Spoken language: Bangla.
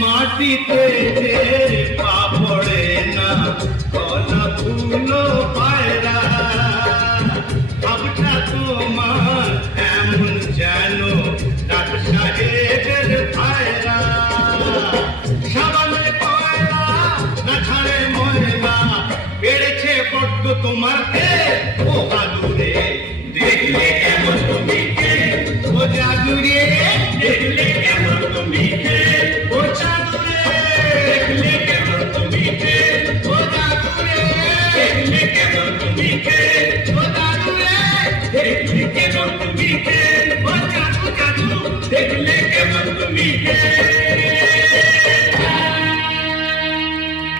মাটিতে যে পা পড়ে না কলা ধুলো পায়রা ভাবটা তোমার এমন যেন ডাক সাহেবের ভাইরা সাবানে কয়লা না ছাড়ে ময়লা বেড়েছে বড্ড তোমার